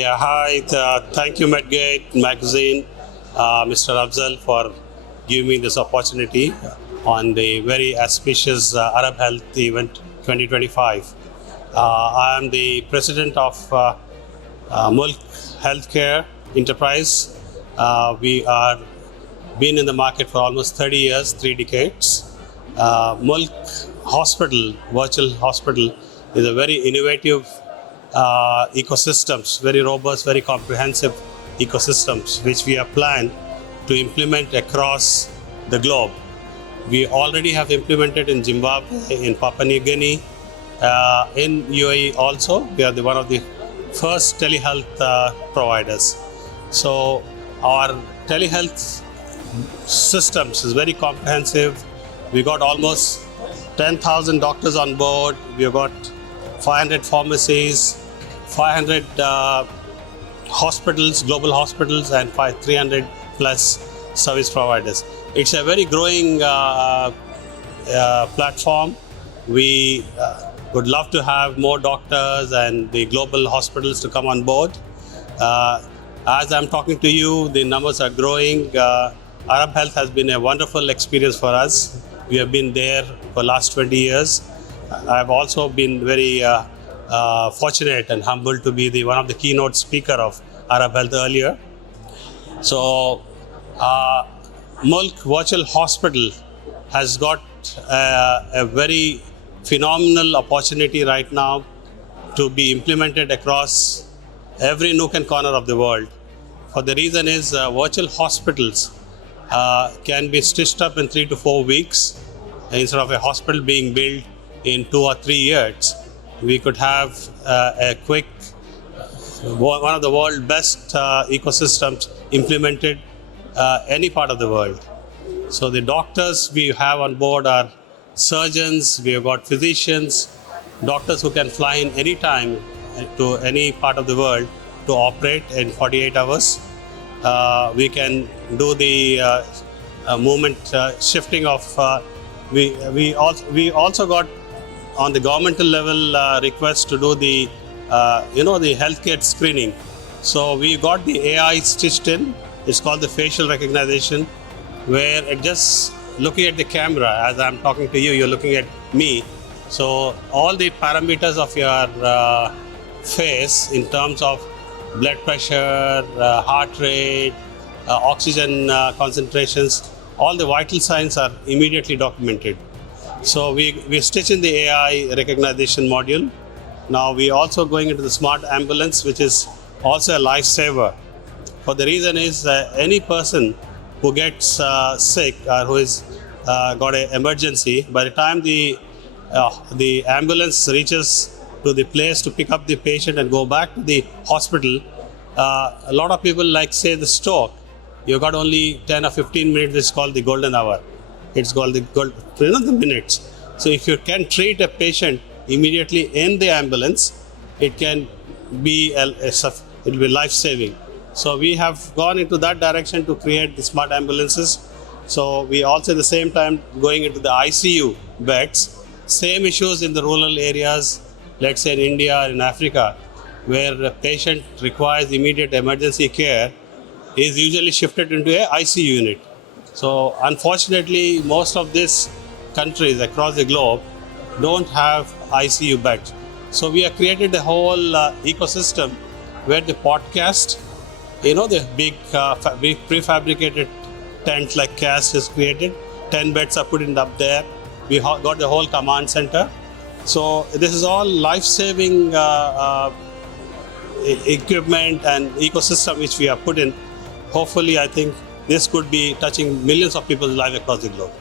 Yeah, hi. Thank you, Medgate Magazine, Mr. Afzal, for giving me this opportunity on the very auspicious Arab Health Event 2025. I am the president of Mulk Healthcare Enterprise. We are been in the market for almost 30 years, 3 decades. Mulk Hospital, virtual hospital, is a very innovative ecosystems, very robust, very comprehensive ecosystems, which we have planned to implement across the globe. We already have implemented in Zimbabwe, in Papua New Guinea, in UAE also. We are one of the first telehealth providers. So our telehealth systems is very comprehensive. We got almost 10,000 doctors on board. We have got 500 pharmacies, 500 hospitals, global hospitals, and 300 plus service providers. It's a very growing platform. We would love to have more doctors and the global hospitals to come on board. As I'm talking to you, the numbers are growing. Arab Health has been a wonderful experience for us. We have been there for the last 20 years. I've also been very fortunate and humbled to be one of the keynote speaker of Arab Health earlier. So, Mulk Virtual Hospital has got a very phenomenal opportunity right now to be implemented across every nook and corner of the world. For the reason is virtual hospitals can be stitched up in 3 to 4 weeks instead of a hospital being built in 2 or 3 years. We could have a quick, one of the world's best ecosystems implemented any part of the world. So the doctors we have on board are surgeons, we have got physicians, doctors who can fly in any time to any part of the world to operate in 48 hours. We can do the movement shifting of, we also got on the governmental level request to do the the healthcare screening. So we got the AI stitched in. It's called the facial recognition, where it just looking at the camera as I'm talking to you, you're looking at me. So all the parameters of your face in terms of blood pressure, heart rate, oxygen concentrations, all the vital signs are immediately documented. So we stitch in the AI recognition module. Now we also going into the smart ambulance, which is also a lifesaver. For the reason is any person who gets sick or who is got an emergency, by the time the ambulance reaches to the place to pick up the patient and go back to the hospital, a lot of people like say the stroke. You got only 10 or 15 minutes, which is called the golden hour. It's called the minutes. So if you can treat a patient immediately in the ambulance, it can be it will be life-saving. So we have gone into that direction to create the smart ambulances. So we also at the same time going into the ICU beds. Same issues in the rural areas, let's say in India or in Africa, where a patient requires immediate emergency care, is usually shifted into a ICU unit. So unfortunately, most of these countries across the globe don't have ICU beds. So we have created a whole ecosystem where the podcast, the big prefabricated tent like cast is created. 10 beds are put in up there. We got the whole command center. So this is all life-saving equipment and ecosystem which we have put in. Hopefully, I think this could be touching millions of people's lives across the globe.